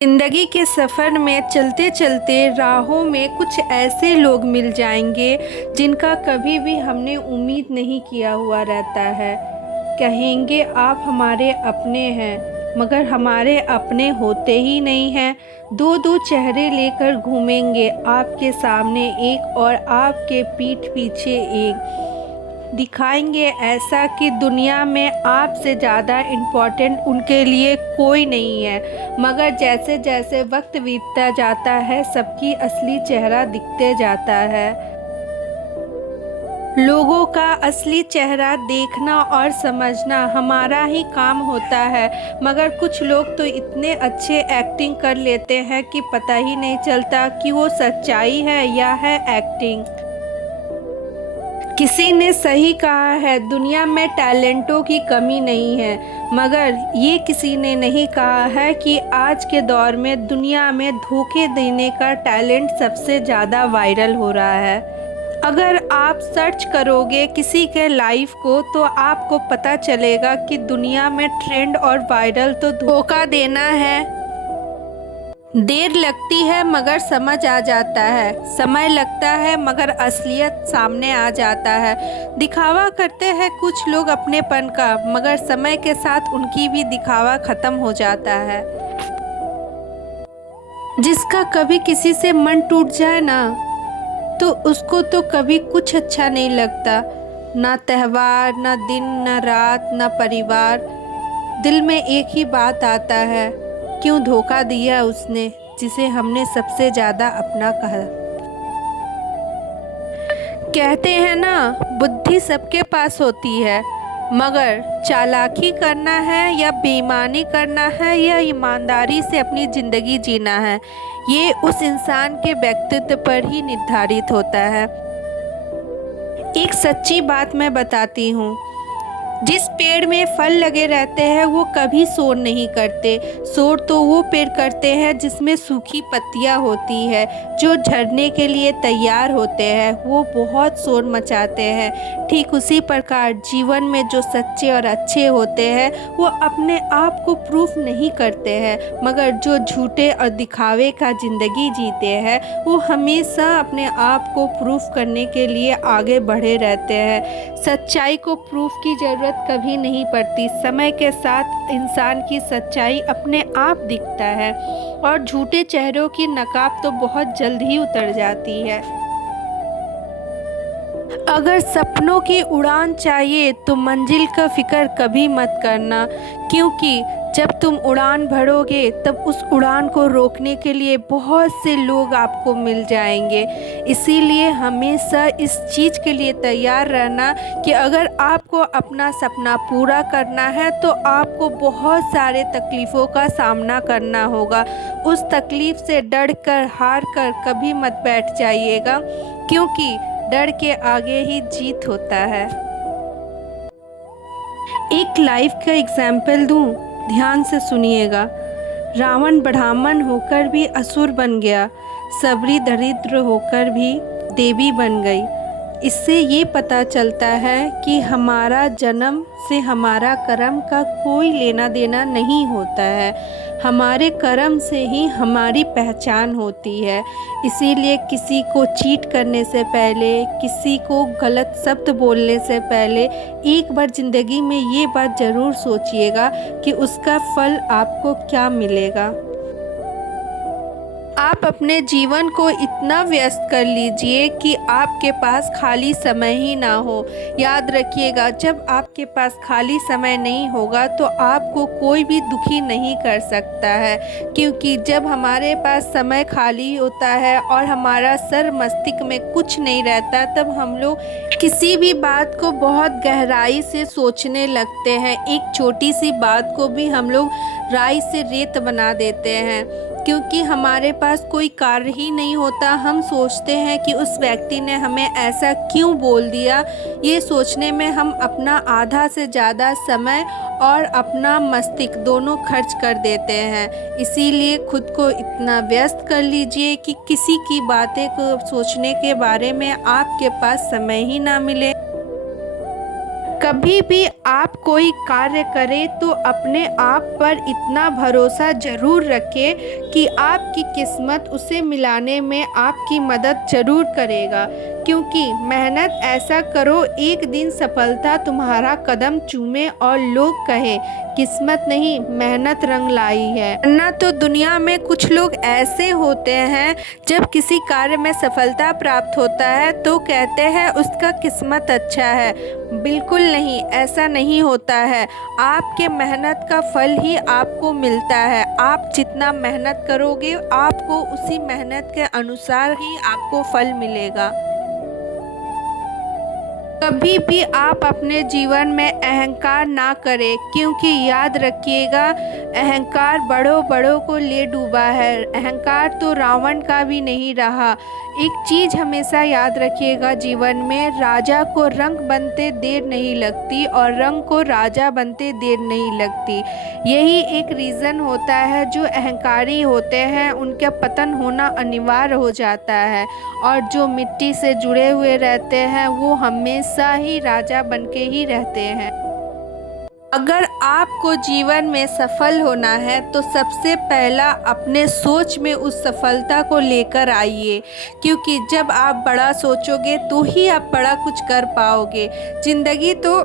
जिंदगी के सफ़र में चलते चलते राहों में कुछ ऐसे लोग मिल जाएंगे जिनका कभी भी हमने उम्मीद नहीं किया हुआ रहता है। कहेंगे आप हमारे अपने हैं, मगर हमारे अपने होते ही नहीं हैं। दो दो चेहरे लेकर घूमेंगे, आपके सामने एक और आपके पीठ पीछे एक। दिखाएंगे ऐसा कि दुनिया में आपसे ज़्यादा इम्पोर्टेंट उनके लिए कोई नहीं है। मगर जैसे जैसे वक्त बीतता जाता है, सबकी असली चेहरा दिखते जाता है। लोगों का असली चेहरा देखना और समझना हमारा ही काम होता है, मगर कुछ लोग तो इतने अच्छे एक्टिंग कर लेते हैं कि पता ही नहीं चलता कि वो सच्चाई है या है एक्टिंग। किसी ने सही कहा है, दुनिया में टैलेंटों की कमी नहीं है, मगर ये किसी ने नहीं कहा है कि आज के दौर में दुनिया में धोखे देने का टैलेंट सबसे ज़्यादा वायरल हो रहा है। अगर आप सर्च करोगे किसी के लाइफ को तो आपको पता चलेगा कि दुनिया में ट्रेंड और वायरल तो धोखा देना है। देर लगती है मगर समझ आ जाता है, समय लगता है मगर असलियत सामने आ जाता है। दिखावा करते हैं कुछ लोग अपनेपन का, मगर समय के साथ उनकी भी दिखावा ख़त्म हो जाता है। जिसका कभी किसी से मन टूट जाए ना, तो उसको तो कभी कुछ अच्छा नहीं लगता। ना त्यौहार, ना दिन, ना रात, ना परिवार। दिल में एक ही बात आता है, क्यों धोखा दिया उसने जिसे हमने सबसे ज़्यादा अपना कहा। कहते हैं ना, बुद्धि सबके पास होती है, मगर चालाकी करना है या बेईमानी करना है या ईमानदारी से अपनी ज़िंदगी जीना है, ये उस इंसान के व्यक्तित्व पर ही निर्धारित होता है। एक सच्ची बात मैं बताती हूँ, जिस पेड़ में फल लगे रहते हैं वो कभी शोर नहीं करते। शोर तो वो पेड़ करते हैं जिसमें सूखी पत्तियां होती है। जो झड़ने के लिए तैयार होते हैं वो बहुत शोर मचाते हैं। ठीक उसी प्रकार जीवन में जो सच्चे और अच्छे होते हैं वो अपने आप को प्रूफ नहीं करते हैं, मगर जो झूठे और दिखावे का ज़िंदगी जीते हैं वो हमेशा अपने आप को प्रूफ करने के लिए आगे बढ़े रहते हैं। सच्चाई को प्रूफ की ज़रूरत कभी नहीं पड़ती। समय के साथ इंसान की सच्चाई अपने आप दिखता है और झूठे चेहरों की नकाब तो बहुत जल्द ही उतर जाती है। अगर सपनों की उड़ान चाहिए तो मंजिल का फिक्र कभी मत करना, क्योंकि जब तुम उड़ान भरोगे तब उस उड़ान को रोकने के लिए बहुत से लोग आपको मिल जाएंगे। इसीलिए हमेशा इस चीज़ के लिए तैयार रहना कि अगर आपको अपना सपना पूरा करना है तो आपको बहुत सारे तकलीफ़ों का सामना करना होगा। उस तकलीफ़ से डर कर, हार कर कभी मत बैठ जाइएगा, क्योंकि डर के आगे ही जीत होता है। एक लाइफ का एग्जाम्पल दूं, ध्यान से सुनिएगा। रावण ब्राह्मण होकर भी असुर बन गया, सबरी दरिद्र होकर भी देवी बन गई। इससे ये पता चलता है कि हमारा जन्म से हमारा कर्म का कोई लेना देना नहीं होता है। हमारे कर्म से ही हमारी पहचान होती है। इसीलिए किसी को चीट करने से पहले, किसी को गलत शब्द बोलने से पहले एक बार ज़िंदगी में ये बात ज़रूर सोचिएगा कि उसका फल आपको क्या मिलेगा। आप अपने जीवन को इतना व्यस्त कर लीजिए कि आपके पास खाली समय ही ना हो। याद रखिएगा, जब आपके पास खाली समय नहीं होगा तो आपको कोई भी दुखी नहीं कर सकता है, क्योंकि जब हमारे पास समय खाली होता है और हमारा सर मस्तिष्क में कुछ नहीं रहता, तब हम लोग किसी भी बात को बहुत गहराई से सोचने लगते हैं। एक छोटी सी बात को भी हम लोग राई से रेत बना देते हैं, क्योंकि हमारे पास कोई कार्य ही नहीं होता। हम सोचते हैं कि उस व्यक्ति ने हमें ऐसा क्यों बोल दिया। ये सोचने में हम अपना आधा से ज़्यादा समय और अपना मस्तिष्क दोनों खर्च कर देते हैं। इसीलिए खुद को इतना व्यस्त कर लीजिए कि किसी की बातें को सोचने के बारे में आपके पास समय ही ना मिले। कभी भी आप कोई कार्य करें तो अपने आप पर इतना भरोसा ज़रूर रखें कि आपकी किस्मत उसे मिलाने में आपकी मदद ज़रूर करेगा, क्योंकि मेहनत ऐसा करो एक दिन सफलता तुम्हारा कदम चूमे और लोग कहें किस्मत नहीं मेहनत रंग लाई है। वरना तो दुनिया में कुछ लोग ऐसे होते हैं, जब किसी कार्य में सफलता प्राप्त होता है तो कहते हैं उसका किस्मत अच्छा है। बिल्कुल नहीं, ऐसा नहीं होता है। आपके मेहनत का फल ही आपको मिलता है। आप जितना मेहनत करोगे आपको उसी मेहनत के अनुसार ही आपको फल मिलेगा। कभी भी आप अपने जीवन में अहंकार ना करें, क्योंकि याद रखिएगा अहंकार बड़ों बड़ों को ले डूबा है। अहंकार तो रावण का भी नहीं रहा। एक चीज़ हमेशा याद रखिएगा, जीवन में राजा को रंग बनते देर नहीं लगती और रंग को राजा बनते देर नहीं लगती। यही एक रीज़न होता है, जो अहंकारी होते हैं उनका पतन होना अनिवार्य हो जाता है, और जो मिट्टी से जुड़े हुए रहते हैं वो हमेशा ही राजा बनके ही रहते हैं। अगर आपको जीवन में सफल होना है तो सबसे पहला अपने सोच में उस सफलता को लेकर आइए, क्योंकि जब आप बड़ा सोचोगे तो ही आप बड़ा कुछ कर पाओगे। ज़िंदगी तो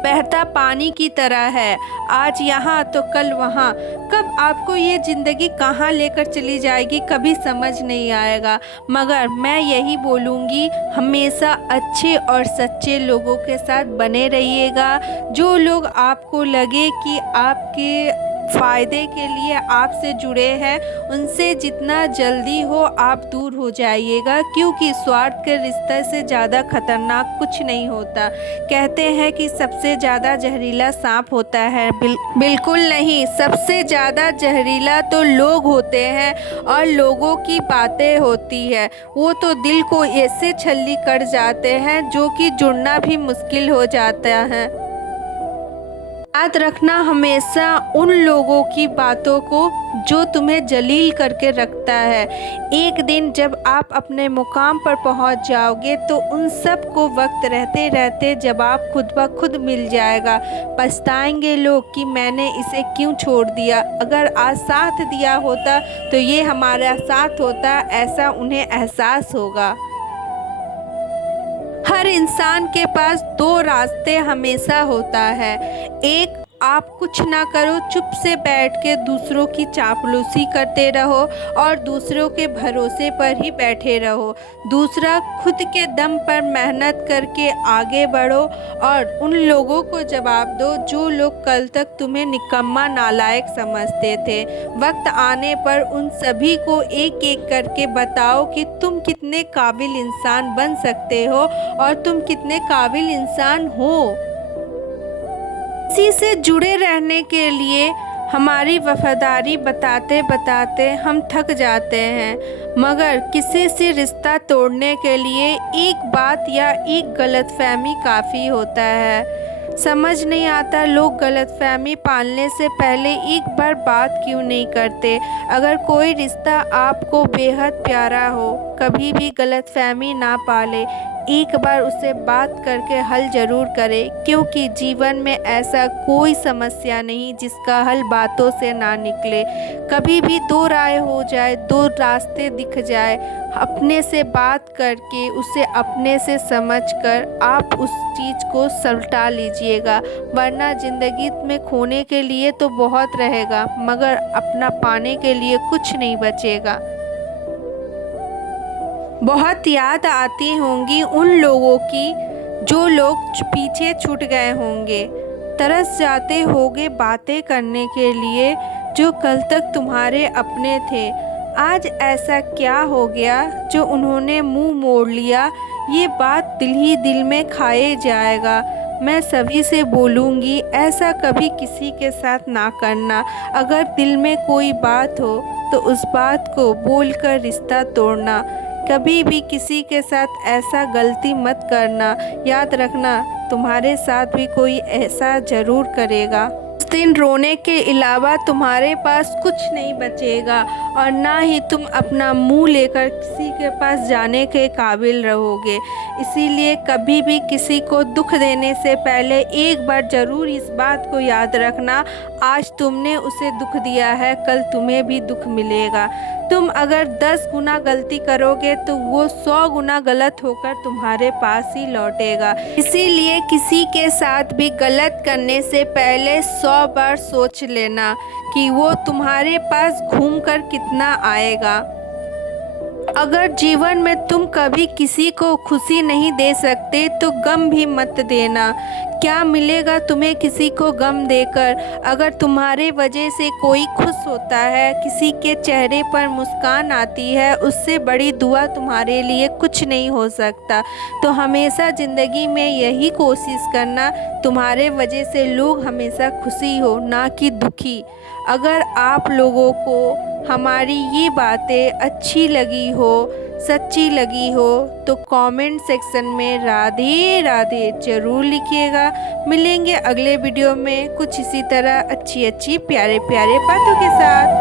बहता पानी की तरह है, आज यहाँ तो कल वहाँ। कब आपको ये ज़िंदगी कहाँ लेकर चली जाएगी कभी समझ नहीं आएगा। मगर मैं यही बोलूँगी, हमेशा अच्छे और सच्चे लोगों के साथ बने रहिएगा। जो लोग आपको लगे कि आपके फ़ायदे के लिए आपसे जुड़े हैं, उनसे जितना जल्दी हो आप दूर हो जाइएगा, क्योंकि स्वार्थ के रिश्ते से ज़्यादा खतरनाक कुछ नहीं होता। कहते हैं कि सबसे ज़्यादा जहरीला सांप होता है, बिल्कुल नहीं। सबसे ज़्यादा जहरीला तो लोग होते हैं और लोगों की बातें होती है। वो तो दिल को ऐसे छल्ली कर जाते हैं जो कि जुड़ना भी मुश्किल हो जाता है। याद रखना हमेशा उन लोगों की बातों को जो तुम्हें जलील करके रखता है। एक दिन जब आप अपने मुकाम पर पहुंच जाओगे तो उन सब को वक्त रहते रहते जवाब खुद ब खुद मिल जाएगा। पछताएंगे लोग कि मैंने इसे क्यों छोड़ दिया। अगर आज साथ दिया होता तो ये हमारा साथ होता, ऐसा उन्हें एहसास होगा। हर इंसान के पास दो रास्ते हमेशा होता है। एक, आप कुछ ना करो, चुप से बैठ के दूसरों की चापलूसी करते रहो और दूसरों के भरोसे पर ही बैठे रहो। दूसरा, खुद के दम पर मेहनत करके आगे बढ़ो और उन लोगों को जवाब दो जो लोग कल तक तुम्हें निकम्मा नालायक समझते थे। वक्त आने पर उन सभी को एक एक करके बताओ कि तुम कितने काबिल इंसान बन सकते हो और तुम कितने काबिल इंसान हो। इसी से जुड़े रहने के लिए हमारी वफादारी बताते बताते हम थक जाते हैं, मगर किसी से रिश्ता तोड़ने के लिए एक बात या एक गलतफहमी काफ़ी होता है। समझ नहीं आता लोग गलतफहमी पालने से पहले एक बार बात क्यों नहीं करते। अगर कोई रिश्ता आपको बेहद प्यारा हो, कभी भी गलतफहमी ना पाले, एक बार उससे बात करके हल ज़रूर करें, क्योंकि जीवन में ऐसा कोई समस्या नहीं जिसका हल बातों से ना निकले। कभी भी दो राय हो जाए, दो रास्ते दिख जाए, अपने से बात करके उसे अपने से समझकर आप उस चीज़ को सलटा लीजिएगा। वरना ज़िंदगी में खोने के लिए तो बहुत रहेगा, मगर अपना पाने के लिए कुछ नहीं बचेगा। बहुत याद आती होंगी उन लोगों की जो लोग पीछे छूट गए होंगे। तरस जाते होगे बातें करने के लिए जो कल तक तुम्हारे अपने थे। आज ऐसा क्या हो गया जो उन्होंने मुंह मोड़ लिया। ये बात दिल ही दिल में खाए जाएगा। मैं सभी से बोलूँगी, ऐसा कभी किसी के साथ ना करना। अगर दिल में कोई बात हो तो उस बात को बोलकर रिश्ता तोड़ना। कभी भी किसी के साथ ऐसा गलती मत करना। याद रखना तुम्हारे साथ भी कोई ऐसा ज़रूर करेगा। उस दिन रोने के अलावा तुम्हारे पास कुछ नहीं बचेगा और ना ही तुम अपना मुंह लेकर किसी के पास जाने के काबिल रहोगे। इसीलिए कभी भी किसी को दुख देने से पहले एक बार ज़रूर इस बात को याद रखना, आज तुमने उसे दुख दिया है, कल तुम्हें भी दुख मिलेगा। तुम अगर 10 गुना गलती करोगे तो वो 100 गुना गलत होकर तुम्हारे पास ही लौटेगा। इसीलिए किसी के साथ भी गलत करने से पहले 100 बार सोच लेना कि वो तुम्हारे पास घूमकर कितना आएगा। अगर जीवन में तुम कभी किसी को खुशी नहीं दे सकते तो गम भी मत देना। क्या मिलेगा तुम्हें किसी को गम देकर? अगर तुम्हारे वजह से कोई खुश होता है, किसी के चेहरे पर मुस्कान आती है, उससे बड़ी दुआ तुम्हारे लिए कुछ नहीं हो सकता। तो हमेशा ज़िंदगी में यही कोशिश करना, तुम्हारे वजह से लोग हमेशा खुशी हो, ना कि दुखी। अगर आप लोगों को हमारी ये बातें अच्छी लगी हो, सच्ची लगी हो, तो कमेंट सेक्शन में राधे राधे ज़रूर लिखिएगा। मिलेंगे अगले वीडियो में कुछ इसी तरह अच्छी अच्छी प्यारे प्यारे बातों के साथ।